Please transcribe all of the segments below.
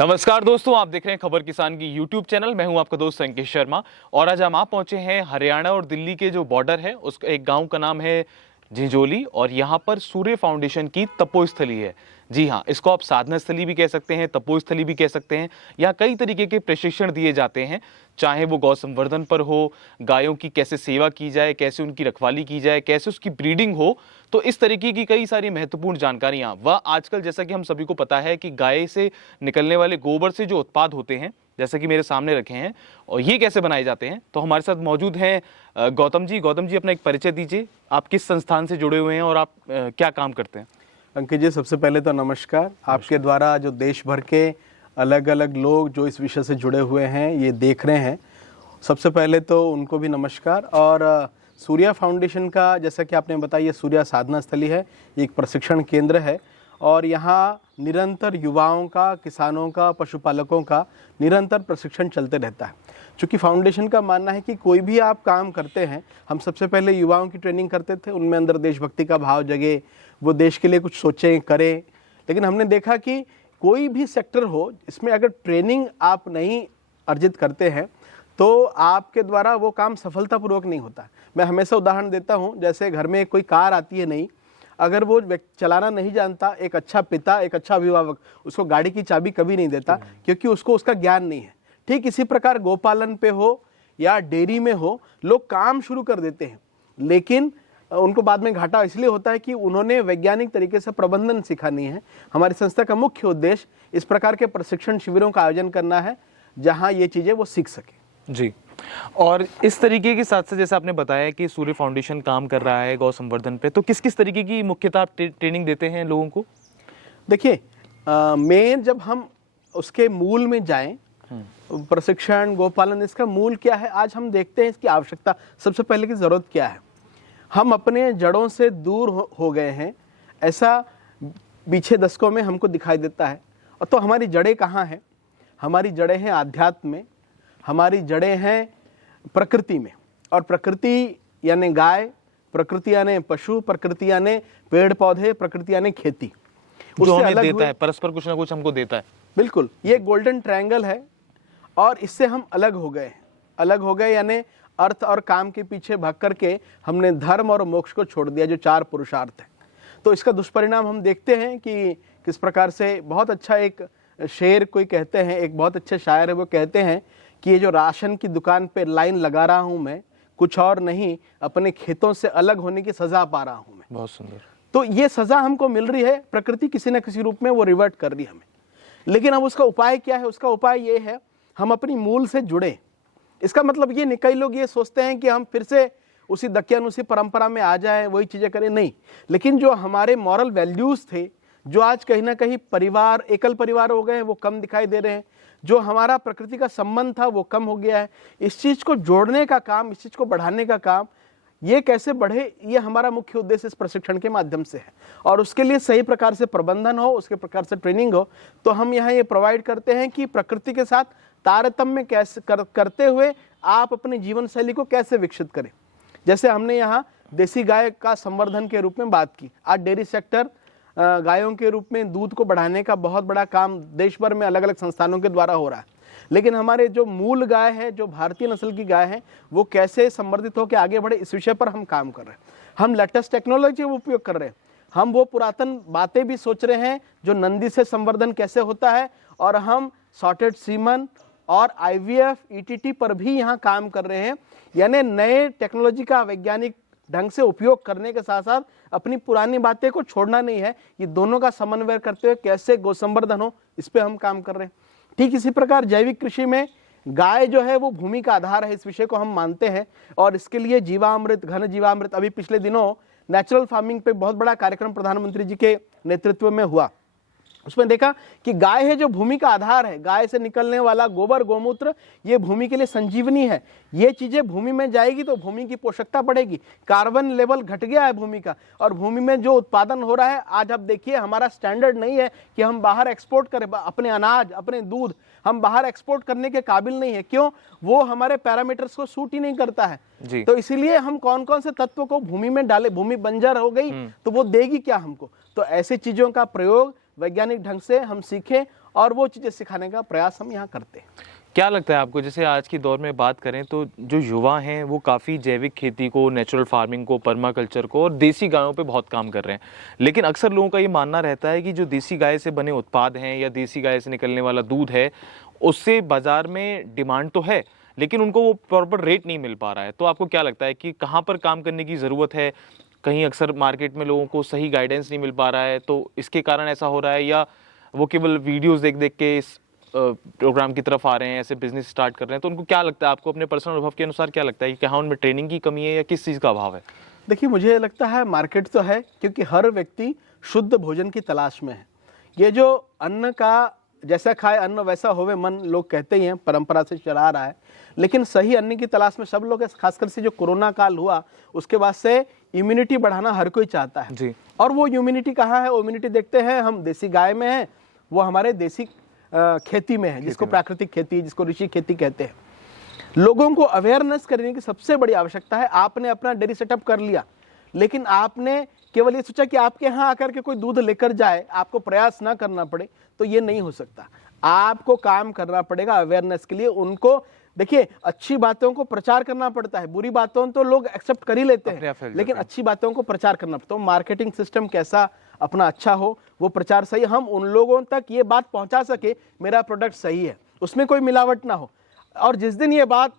नमस्कार दोस्तों, आप देख रहे हैं खबर किसान की यूट्यूब चैनल। मैं हूं आपका दोस्त संकेत शर्मा और आज हम आप पहुंचे हैं हरियाणा और दिल्ली के जो बॉर्डर है उस एक गांव का नाम है झिंझोली और यहां पर सूर्य फाउंडेशन की तपोस्थली है। जी हाँ, इसको आप साधना स्थली भी कह सकते हैं, तपोस्थली भी कह सकते हैं। यहाँ कई तरीके के प्रशिक्षण दिए जाते हैं, चाहे वो गौ संवर्धन पर हो, गायों की कैसे सेवा की जाए, कैसे उनकी रखवाली की जाए, कैसे उसकी ब्रीडिंग हो। तो इस तरीके की कई सारी महत्वपूर्ण जानकारियां व आजकल जैसा कि हम सभी को पता है कि गाय से निकलने वाले गोबर से जो उत्पाद होते हैं, जैसा कि मेरे सामने रखे हैं, और ये कैसे बनाए जाते हैं। तो हमारे साथ मौजूद हैं गौतम जी। गौतम जी, अपना एक परिचय दीजिए। आप किस संस्थान से जुड़े हुए हैं और आप क्या काम करते हैं? अंकित जी, सबसे पहले तो नमस्कार। आपके द्वारा जो देश भर के अलग अलग लोग जो इस विषय से जुड़े हुए हैं, ये देख रहे हैं, सबसे पहले तो उनको भी नमस्कार। और सूर्या फाउंडेशन का, जैसा कि आपने बताया, ये सूर्या साधना स्थली है, एक प्रशिक्षण केंद्र है और यहाँ निरंतर युवाओं का, किसानों का, पशुपालकों का निरंतर प्रशिक्षण चलते रहता है। चूँकि फाउंडेशन का मानना है कि कोई भी आप काम करते हैं, हम सबसे पहले युवाओं की ट्रेनिंग करते थे, उनमें अंदर देशभक्ति का भाव जगे, वो देश के लिए कुछ सोचें, करें। लेकिन हमने देखा कि कोई भी सेक्टर हो, इसमें अगर ट्रेनिंग आप नहीं अर्जित करते हैं तो आपके द्वारा वो काम सफलतापूर्वक नहीं होता। मैं हमेशा उदाहरण देता हूँ, जैसे घर में कोई कार आती है नई, अगर वो चलाना नहीं जानता, एक अच्छा पिता, एक अच्छा अभिभावक उसको गाड़ी की चाबी कभी नहीं देता, क्योंकि उसको उसका ज्ञान नहीं है। ठीक इसी प्रकार गोपालन पे हो या डेयरी में हो, लोग काम शुरू कर देते हैं, लेकिन उनको बाद में घाटा इसलिए होता है कि उन्होंने वैज्ञानिक तरीके से प्रबंधन सीखा नहीं है। हमारी संस्था का मुख्य उद्देश्य इस प्रकार के प्रशिक्षण शिविरों का आयोजन करना है, जहां ये चीजें वो सीख सके। जी, और इस तरीके के साथ साथ जैसे आपने बताया कि सूर्य फाउंडेशन काम कर रहा है गौ संवर्धन पे, तो किस किस तरीके की मुख्यतः आप ट्रेनिंग देते हैं लोगों को? देखिए, मेन जब हम उसके मूल में जाएं, प्रशिक्षण, गोपालन, इसका मूल क्या है, आज हम देखते हैं इसकी आवश्यकता, सबसे पहले की जरूरत क्या है। हम अपने जड़ों से दूर हो गए हैं, ऐसा पीछे दशकों में हमको दिखाई देता है। और तो हमारी जड़ें कहाँ हैं? हमारी जड़ें हैं आध्यात्म में, हमारी जड़ें हैं प्रकृति में। और प्रकृति यानी गाय, प्रकृति यानी पशु, प्रकृति यानी पेड़ पौधे, प्रकृति यानी खेती। जो हमें देता है, परस्पर कुछ ना कुछ हमको देता है। बिल्कुल, ये गोल्डन ट्रायंगल है और इससे हम अलग हो गए हैं। अलग हो गए यानी अर्थ और काम के पीछे भाग करके हमने धर्म और मोक्ष को छोड़ दिया, जो चार पुरुषार्थ है। तो इसका दुष्परिणाम हम देखते हैं कि किस प्रकार से। बहुत अच्छा एक शेर कोई कहते हैं, एक बहुत अच्छे शायर है, वो कहते हैं कि ये जो राशन की दुकान पे लाइन लगा रहा हूं मैं, कुछ और नहीं, अपने खेतों से अलग होने की सजा पा रहा हूं मैं। बहुत सुंदर। तो ये सजा हमको मिल रही है, प्रकृति किसी न किसी रूप में वो रिवर्ट कर रही है हमें। लेकिन अब उसका उपाय क्या है? उसका उपाय ये है, हम अपनी मूल से जुड़े। इसका मतलब ये नहीं, कई लोग ये सोचते हैं कि हम फिर से उसी दकियानुसी परंपरा में आ जाए, वही चीजें करें, नहीं। लेकिन जो हमारे मॉरल वैल्यूज थे, जो आज कहीं ना कहीं परिवार, एकल परिवार हो गए हैं, वो कम दिखाई दे रहे हैं। जो हमारा प्रकृति का संबंध था वो कम हो गया है। इस चीज को जोड़ने का काम, इस चीज को बढ़ाने का काम, ये कैसे बढ़े, ये हमारा मुख्य उद्देश्य इस प्रशिक्षण के माध्यम से है। और उसके लिए सही प्रकार से प्रबंधन हो, उसके प्रकार से ट्रेनिंग हो। तो हम यहाँ ये प्रोवाइड करते हैं कि प्रकृति के साथ तारतम्य कैसे करते हुए आप अपने जीवन शैली को कैसे विकसित करें। जैसे हमने यहाँ देसी गाय का संवर्धन के रूप में बात की। आज डेयरी सेक्टर गायों के रूप में दूध को बढ़ाने का बहुत बड़ा काम देश भर में अलग अलग संस्थानों के द्वारा हो रहा है। लेकिन हमारे जो मूल गाय है, जो भारतीय नस्ल की गाय है, वो कैसे संवर्धित होकर आगे बढ़े, इस विषय पर हम काम कर रहे हैं। हम लेटेस्ट टेक्नोलॉजी का उपयोग कर रहे हैं। हम वो पुरातन बातें भी सोच रहे हैं, जो नंदी से संवर्धन कैसे होता है, और हम सॉर्टेड सीमन और IVF, ETT पर भी यहाँ काम कर रहे हैं। यानी नए टेक्नोलॉजी का वैज्ञानिक ढंग से उपयोग करने के साथ साथ अपनी पुरानी बातें को छोड़ना नहीं है। ये दोनों का समन्वय करते हुए कैसे गौ संवर्धन हो, इस पे हम काम कर रहे हैं। ठीक इसी प्रकार जैविक कृषि में गाय जो है वो भूमि का आधार है, इस विषय को हम मानते हैं। और इसके लिए जीवामृत, घन जीवामृत, अभी पिछले दिनों नेचुरल फार्मिंग पे बहुत बड़ा कार्यक्रम प्रधानमंत्री जी के नेतृत्व में हुआ। उसमें देखा कि गाय है जो भूमि का आधार है। गाय से निकलने वाला गोबर, गोमूत्र, ये भूमि के लिए संजीवनी है। ये चीजें भूमि में जाएगी तो भूमि की पोषकता बढ़ेगी। कार्बन लेवल घट गया है भूमि का, और भूमि में जो उत्पादन हो रहा है, आज आप देखिए हमारा स्टैंडर्ड नहीं है कि हम बाहर एक्सपोर्ट करें अपने अनाज, अपने दूध, हम बाहर एक्सपोर्ट करने के काबिल नहीं है। क्यों? वो हमारे पैरामीटर्स को सूट ही नहीं करता है। तो इसीलिए हम कौन कौन से तत्व को भूमि में डाले, भूमि बंजर हो गई तो वो देगी क्या हमको। तो ऐसी चीजों का प्रयोग वैज्ञानिक ढंग से हम सीखें और वो चीज़ें सिखाने का प्रयास हम यहाँ करते हैं। क्या लगता है आपको, जैसे आज की दौर में बात करें तो जो युवा हैं वो काफ़ी जैविक खेती को, नेचुरल फार्मिंग को, पर्माकल्चर को और देसी गायों पे बहुत काम कर रहे हैं, लेकिन अक्सर लोगों का ये मानना रहता है कि जो देसी गाय से बने उत्पाद हैं या देसी गाय से निकलने वाला दूध है, उससे बाज़ार में डिमांड तो है लेकिन उनको वो प्रॉपर रेट नहीं मिल पा रहा है। तो आपको क्या लगता है कि कहाँ पर काम करने की ज़रूरत है? कहीं अक्सर मार्केट में लोगों को सही गाइडेंस नहीं मिल पा रहा है, तो इसके कारण ऐसा हो रहा है, या वो केवल वीडियोस देख देख के इस प्रोग्राम की तरफ आ रहे हैं, ऐसे बिजनेस स्टार्ट कर रहे हैं? तो उनको क्या लगता है, आपको अपने पर्सनल अनुभव के अनुसार क्या लगता है कि कहाँ उनमें ट्रेनिंग की कमी है या किस चीज़ का अभाव है? देखिए, मुझे लगता है मार्केट तो है, क्योंकि हर व्यक्ति शुद्ध भोजन की तलाश में है। ये जो अन्न का जैसा खाए अन्न वैसा होवे मन, लोग कहते ही हैं, परंपरा से चला रहा है, लेकिन सही अन्न की तलाश में सब लोग हैं। खासकर से जो कोरोना काल हुआ उसके बाद से इम्यूनिटी बढ़ाना हर कोई चाहता है जी। और वो इम्यूनिटी कहाँ है? इम्यूनिटी देखते हैं हम देसी गाय में है, वो हमारे देसी खेती में है, जिसको प्राकृतिक खेती, जिसको ऋषि खेती कहते हैं। लोगों को अवेयरनेस करने की सबसे बड़ी आवश्यकता है। आपने अपना डेयरी सेटअप कर लिया, लेकिन आपने केवल ये सोचा कि आपके यहाँ आकर के कोई दूध लेकर जाए, आपको प्रयास ना करना पड़े, तो ये नहीं हो सकता। आपको काम करना पड़ेगा अवेयरनेस के लिए। उनको देखिए, अच्छी बातों को प्रचार करना पड़ता है, बुरी बातों तो लोग एक्सेप्ट कर ही लेते हैं, लेकिन अच्छी बातों को प्रचार करना पड़ता है। मार्केटिंग सिस्टम कैसा अपना अच्छा हो, वो प्रचार सही, हम उन लोगों तक ये बात पहुंचा सके मेरा प्रोडक्ट सही है, उसमें कोई मिलावट ना हो। और जिस दिन ये बात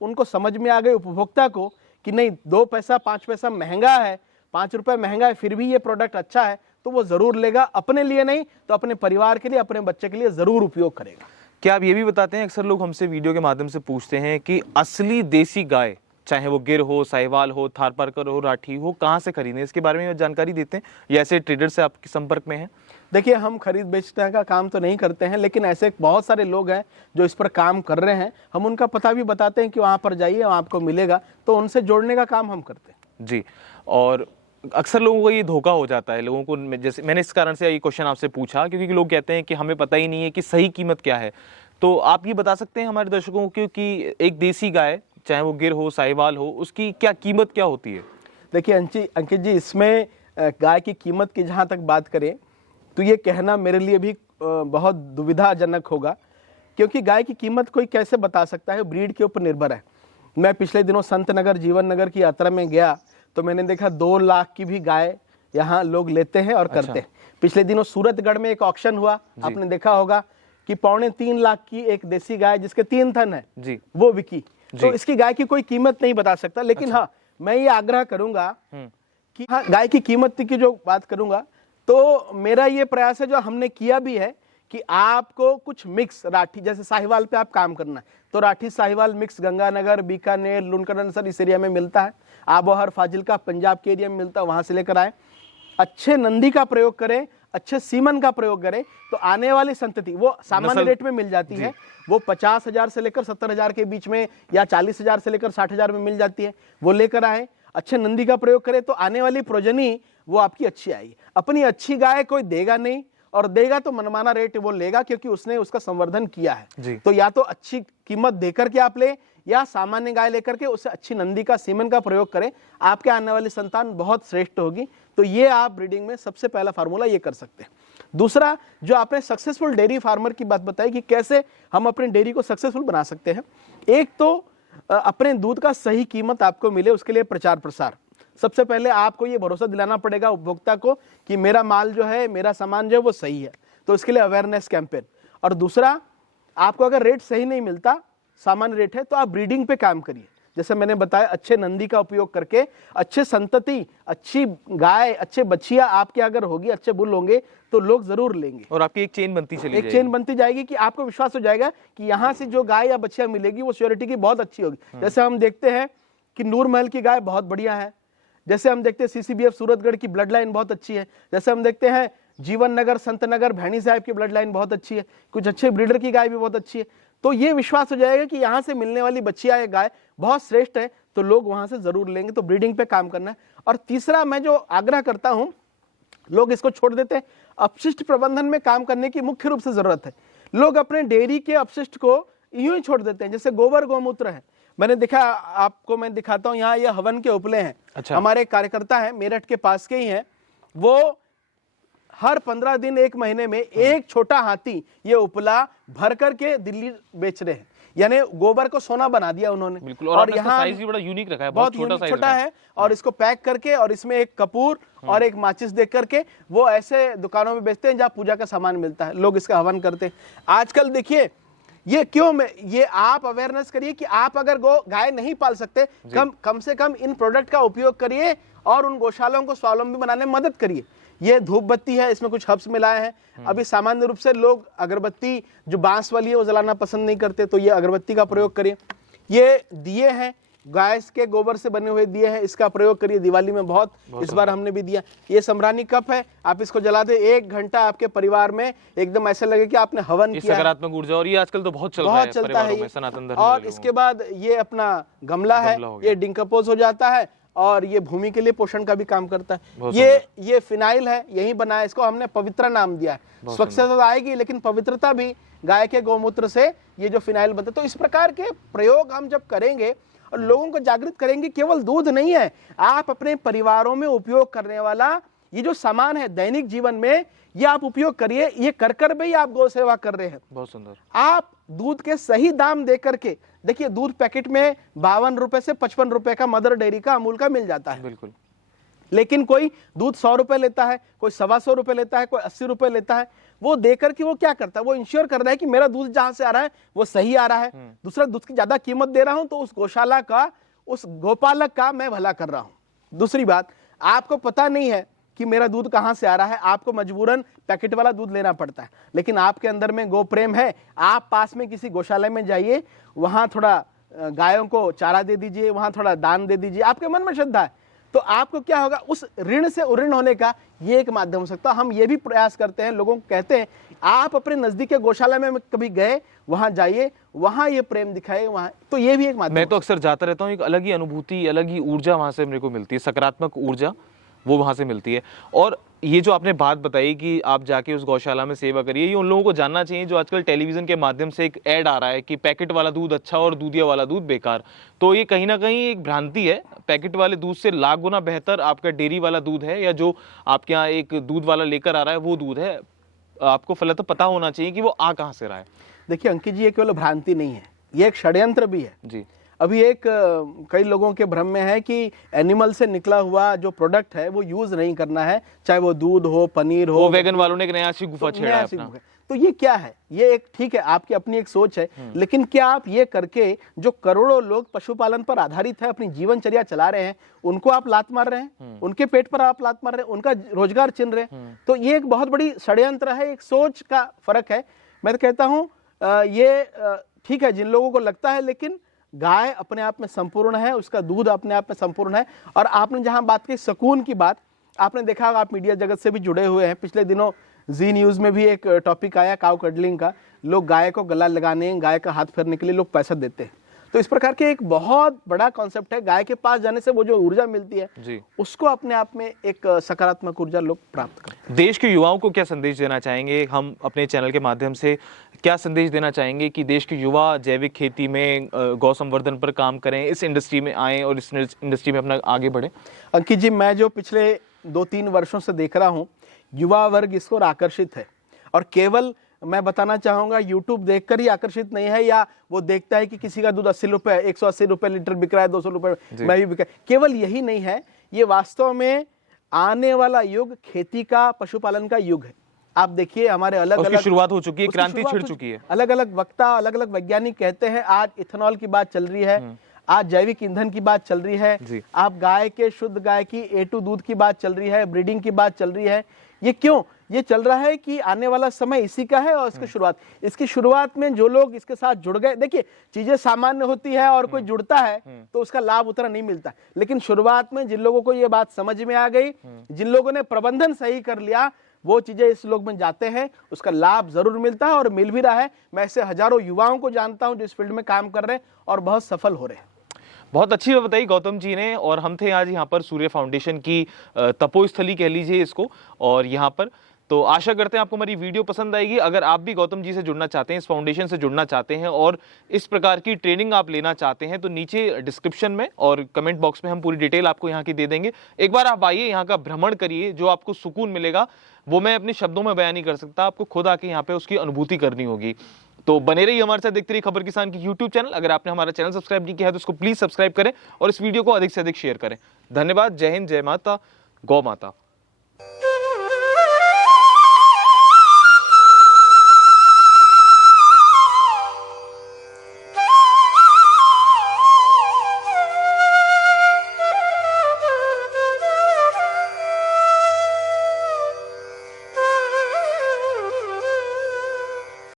उनको समझ में आ गई, उपभोक्ता को, कि नहीं 2 पैसा 5 पैसा महंगा है, 5 रुपए महंगा है, फिर भी ये प्रोडक्ट अच्छा है, तो वो जरूर लेगा। अपने लिए नहीं तो अपने परिवार के लिए, अपने बच्चे के लिए जरूर उपयोग करेगा। क्या आप ये भी बताते हैं, अक्सर लोग हमसे वीडियो के माध्यम से पूछते हैं कि असली देसी गाय, चाहे वो गिर हो, साहिवाल हो, थारपारकर हो, राठी हो, कहाँ से खरीदें? इसके बारे में जानकारी देते हैं या ऐसे ट्रेडर से आपके संपर्क में हैं? देखिए, हम खरीद बेचने का काम तो नहीं करते हैं, लेकिन ऐसे बहुत सारे लोग हैं जो इस पर काम कर रहे हैं। हम उनका पता भी बताते हैं कि वहाँ पर जाइए, वहाँ आपको मिलेगा, तो उनसे जोड़ने का काम हम करते हैं। जी। और अक्सर लोगों को ये धोखा हो जाता है, लोगों को, जैसे मैंने इस कारण से ये क्वेश्चन आपसे पूछा, क्योंकि लोग कहते हैं कि हमें पता ही नहीं है कि सही कीमत क्या है। तो आप ये बता सकते हैं हमारे दर्शकों को कि एक देसी गाय, चाहे वो गिर हो, साहिवाल हो, उसकी क्या कीमत क्या होती है? देखिए अंकित जी, इसमें गाय की कीमत की जहाँ तक बात करें तो ये कहना मेरे लिए भी बहुत दुविधाजनक होगा, क्योंकि गाय की कीमत कोई कैसे बता सकता है? ब्रीड के ऊपर निर्भर है। मैं पिछले दिनों संत नगर, जीवन नगर की यात्रा में गया तो मैंने देखा 2 लाख की भी गाय यहाँ लोग लेते हैं और करते हैं। पिछले दिनों सूरतगढ़ में एक ऑक्शन हुआ, आपने देखा होगा कि 2.25 लाख की एक देसी गाय जिसके 3 थन है जी, वो बिकी। तो इसकी गाय की कोई कीमत नहीं बता सकता, लेकिन हाँ, मैं ये आग्रह करूंगा कि हाँ, गाय की कीमत की जो बात करूंगा तो मेरा ये प्रयास है, जो हमने किया भी है, कि आपको कुछ मिक्स राठी, जैसे साहिवाल पे आप काम करना है तो राठी साहिवाल मिक्स गंगानगर, बीकानेर, लुनकरनसर इस एरिया में मिलता है। आबोहर, फाजिल्का पंजाब के एरिया में मिलता है, वहां से लेकर आए। अच्छे नंदी का प्रयोग करें, अच्छे सीमन का प्रयोग करें, तो आने वाली संतति वो सामान्य रेट में मिल जाती है। वो 50,000 से लेकर 70,000 के बीच में, या 40,000 से लेकर 60,000 में मिल जाती है। वो लेकर आए, अच्छे नंदी का प्रयोग करें, तो आने वाली प्रोजनी वो आपकी अच्छी आएगी। अपनी अच्छी गाय कोई देगा नहीं, और देगा तो मनमाना रेट वो लेगा, क्योंकि उसने उसका संवर्धन किया है। तो या तो अच्छी कीमत देकर के आप ले, या सामान्य गाय लेकर के उसे अच्छी नंदी का, सीमन का प्रयोग करें, आपके आने वाली संतान बहुत श्रेष्ठ होगी। तो ये आप ब्रीडिंग में सबसे पहला फार्मूला ये कर सकते हैं। दूसरा, जो आपने सक्सेसफुल डेयरी फार्मर की बात बताई कि कैसे हम अपने डेयरी को सक्सेसफुल बना सकते हैं, एक तो अपने दूध का सही कीमत आपको मिले, उसके लिए प्रचार प्रसार। सबसे पहले आपको ये भरोसा दिलाना पड़ेगा उपभोक्ता को कि मेरा माल जो है, मेरा सामान जो है वो सही है, तो इसके लिए अवेयरनेस कैंपेन। और दूसरा, आपको अगर रेट सही नहीं मिलता, सामान्य रेट है, तो आप ब्रीडिंग पे काम करिए। जैसे मैंने बताया, अच्छे नंदी का उपयोग करके अच्छे संतति, अच्छी गाय, अच्छे बछिया आपके अगर होगी, अच्छे बुल होंगे, तो लोग जरूर लेंगे और आपकी एक चेन बनती चली जाएगी। एक चेन बनती जाएगी कि आपको विश्वास हो जाएगा कि यहाँ से जो गाय या बछिया मिलेगी वो श्योरिटी की बहुत अच्छी होगी। जैसे हम देखते हैं कि नूर महल की गाय बहुत बढ़िया है, जैसे हम देखते हैं सीसीबीएफ सूरतगढ़ की ब्लड लाइन बहुत अच्छी है, जैसे हम देखते हैं जीवन नगर, संत नगर, भैणी साहब की ब्लड लाइन बहुत अच्छी है, कुछ अच्छे ब्रीडर की गाय भी बहुत अच्छी है। तो ये विश्वास हो जाएगा कि यहाँ से मिलने वाली बच्चियां या गाय बहुत श्रेष्ठ है, तो लोग वहां से जरूर लेंगे। तो ब्रीडिंग पे काम करना है। और तीसरा, मैं जो आग्रह करता हूं, लोग इसको छोड़ देते हैं, अपशिष्ट प्रबंधन में काम करने की मुख्य रूप से जरूरत है। लोग अपने डेयरी के अपशिष्ट को यूं ही छोड़ देते हैं, जैसे गोबर गौमूत्र है। मैंने देखा, आपको मैं दिखाता हूँ, यहाँ ये हवन के उपले हैं। हमारे कार्यकर्ता हैं, मेरठ के पास के ही हैं, वो हर 15 दिन, एक महीने में एक छोटा हाथी ये उपला भर करके दिल्ली बेच रहे हैं। यानी गोबर को सोना बना दिया उन्होंने। बिल्कुल, और यहाँ साइज भी बड़ा यूनिक रखा है, बहुत छोटा साइज छोटा है, और इसको पैक करके और इसमें एक कपूर और एक माचिस दे करके वो ऐसे दुकानों में बेचते हैं जहाँ पूजा का सामान मिलता है, लोग इसका हवन करते हैं। आजकल देखिए ये क्यों, ये आप अवेयरनेस करिए कि आप अगर गाय नहीं पाल सकते, कम से कम इन प्रोडक्ट का उपयोग करिए और उन गौशालाओं को स्वावलंबी बनाने में मदद करिए। ये धूप बत्ती है, इसमें कुछ हर्ब्स मिलाए हैं। अभी सामान्य रूप से लोग अगरबत्ती जो बांस वाली है वो जलाना पसंद नहीं करते, तो ये अगरबत्ती का प्रयोग करिए। ये दिए हैं, गाय के गोबर से बने हुए दिए हैं, इसका प्रयोग करिए। दिवाली में बहुत इस बार हमने भी दिया। ये सम्रानी कप है, आप इसको जला दे, 1 घंटा आपके परिवार में एकदम ऐसा लगे कि आपने हवन किया। सकारात्मक ऊर्जा, और ये आजकल तो बहुत चलता है सनातन धर्म। और इसके बाद ये अपना गमला है, ये डिकम्पोज हो जाता है और ये भूमि के लिए पोषण का भी काम करता है। ये फिनाइल है, यही बना है, इसको हमने पवित्र नाम दिया है। स्वच्छता तो आएगी लेकिन पवित्रता भी गाय के गौमूत्र से ये जो फिनाइल बनता है। तो इस प्रकार के प्रयोग हम जब करेंगे और लोगों को जागृत करेंगे, केवल दूध नहीं है, आप अपने परिवारों में उपयोग करने वाला ये जो सामान है दैनिक जीवन में, ये आप उपयोग करिए। ये कर भी आप गौ सेवा कर रहे हैं। बहुत सुंदर। आप दूध के सही दाम दे करके देखिए, दूध पैकेट में 52 रुपए से 55 रुपए का मदर डेयरी का, अमूल का मिल जाता है। बिल्कुल। लेकिन कोई दूध 100 रुपए लेता है, कोई 125 रुपए लेता है, कोई 80 रुपए लेता है। वो देकर के वो क्या करता है, वो इंश्योर कर रहा है कि मेरा दूध जहां से आ रहा है वो सही आ रहा है। दूसरा, दूध की ज्यादा कीमत दे रहा हूं तो उस गौशाला का, उस गोपालक का मैं भला कर रहा हूं। दूसरी बात, आपको पता नहीं है कि मेरा दूध कहां से आ रहा है, आपको मजबूरन पैकेट वाला दूध लेना पड़ता है। लेकिन आपके अंदर में गो प्रेम है, आप पास में किसी गौशाला में जाइए, वहां थोड़ा गायों को चारा दे दीजिए, वहां थोड़ा दान दे दीजिए, आपके मन में श्रद्धा है तो आपको क्या होगा, उस ऋण से उऋण होने का ये एक माध्यम हो सकता है। हम ये भी प्रयास करते हैं, लोगों को कहते हैं आप अपने नजदीक के गौशाला में कभी गए, वहां जाइए, वहां ये प्रेम दिखाए, वहां, तो ये भी एक माध्यम। मैं तो अक्सर जाता रहता हूँ, एक अलग ही अनुभूति, अलग ही ऊर्जा वहां से मेरे को मिलती है, सकारात्मक ऊर्जा वो वहां से मिलती है। और ये जो आपने बात बताई कि आप जाके उस गौशाला में सेवा करिए, ये उन लोगों को जानना चाहिए जो आजकल टेलीविजन के माध्यम से एक ऐड आ रहा है कि पैकेट वाला दूध अच्छा और दूधिया वाला दूध बेकार। तो ये कहीं ना कहीं एक भ्रांति है। पैकेट वाले दूध से लाख गुना बेहतर आपका डेयरी वाला दूध है, या जो आपके यहाँ एक दूध वाला लेकर आ रहा है वो दूध है। आपको फलतः पता होना चाहिए कि वो आ कहाँ से रहा है। देखिए अंकित जी, ये केवल भ्रांति नहीं है, ये एक षड्यंत्र भी है जी। अभी कई लोगों के भ्रम में है कि एनिमल से निकला हुआ जो प्रोडक्ट है वो यूज नहीं करना है, चाहे वो दूध हो, पनीर हो। वो वेगन वालों ने एक नया सी गुफा छेड़ा है अपना। तो ये क्या है, ये एक ठीक है, आपकी अपनी एक सोच है, लेकिन क्या आप ये करके जो करोड़ों लोग पशुपालन पर आधारित है, अपनी जीवनचर्या चला रहे हैं, उनको आप लात मार रहे हैं, उनके पेट पर आप लात मार रहे हैं, उनका रोजगार छीन रहे हैं। तो ये एक बहुत बड़ी षड्यंत्र है, एक सोच का फर्क है। मैं तो कहता हूं ये ठीक है जिन लोगों को लगता है, लेकिन गाय अपने आप में संपूर्ण है, उसका दूध अपने आप में संपूर्ण है। और आपने जहां बात की सुकून की बात, आपने देखा आप मीडिया जगत से भी जुड़े हुए हैं, पिछले दिनों जी न्यूज में भी एक टॉपिक आया काउ कडलिंग का। लोग गाय को गला लगाने, गाय का हाथ फेरने के लिए लोग पैसा देते हैं। तो इस प्रकार के एक बहुत बड़ा कॉन्सेप्ट है, गाय के पास जाने से वो जो ऊर्जा मिलती है जी, उसको अपने आप में एक सकारात्मक ऊर्जा लोग प्राप्त करते हैं। देश के युवाओं को क्या संदेश देना चाहेंगे, हम अपने चैनल के माध्यम से क्या संदेश देना चाहेंगे कि देश के युवा जैविक खेती में, गौ संवर्धन पर काम करें, इस इंडस्ट्री में आएं और इस इंडस्ट्री में अपना आगे बढ़े? अंकित जी, मैं जो पिछले 2-3 वर्षों से देख रहा हूँ, युवा वर्ग इस ओर आकर्षित है। और केवल मैं बताना चाहूंगा यूट्यूब देखकर ही आकर्षित नहीं है, या वो देखता है कि किसी का दूध 80 रुपए 180 रुपए लीटर बिक रहा है, 200 रुपए मैं भी बिका, केवल यही नहीं है। ये वास्तव में आने वाला युग खेती का, पशुपालन का युग है। आप देखिए हमारे अलग अलग शुरुआत हो चुकी है, क्रांति छिड़ चुकी है। अलग अलग वक्ता, अलग अलग वैज्ञानिक कहते हैं आज इथेनॉल की बात चल रही है, आज जैविक ईंधन की बात चल रही है, आप गाय के, शुद्ध गाय की A2 दूध की बात चल रही है, ब्रीडिंग की बात चल रही है। ये क्यों ये चल रहा है कि आने वाला समय इसी का है। और इसकी शुरुआत में जो लोग इसके साथ जुड़ गए, देखिए चीजें सामान्य होती है और कोई जुड़ता है तो उसका लाभ उतना नहीं मिलता, लेकिन शुरुआत में जिन लोगों को ये बात समझ में आ गई, जिन लोगों ने प्रबंधन सही कर लिया, वो चीजें इस लोग में जाते हैं, उसका लाभ जरूर मिलता है और मिल भी रहा है। मैं ऐसे हजारों युवाओं को जानता हूं जो इस फील्ड में काम कर रहे हैं और बहुत सफल हो रहे हैं। बहुत अच्छी बात बताई गौतम जी ने। और हम थे आज यहाँ पर सूर्य फाउंडेशन की तपोस्थली कह लीजिए इसको, और यहाँ पर तो आशा करते हैं आपको हमारी वीडियो पसंद आएगी। अगर आप भी गौतम जी से जुड़ना चाहते हैं, इस फाउंडेशन से जुड़ना चाहते हैं और इस प्रकार की ट्रेनिंग आप लेना चाहते हैं, तो नीचे डिस्क्रिप्शन में और कमेंट बॉक्स में हम पूरी डिटेल आपको यहाँ की दे देंगे। एक बार आप आइए, यहाँ का भ्रमण करिए, जो आपको सुकून मिलेगा वो मैं अपने शब्दों में बयान नहीं कर सकता, आपको खुद आके यहाँ पे उसकी अनुभूति करनी होगी। तो बने रहिए हमारे साथ, देखते रहिए खबर किसान की यूट्यूब चैनल। अगर आपने हमारा चैनल सब्सक्राइब नहीं किया है तो उसको प्लीज सब्सक्राइब करें और इस वीडियो को अधिक से अधिक शेयर करें। धन्यवाद। जय हिंद, जय माता, गौ माता।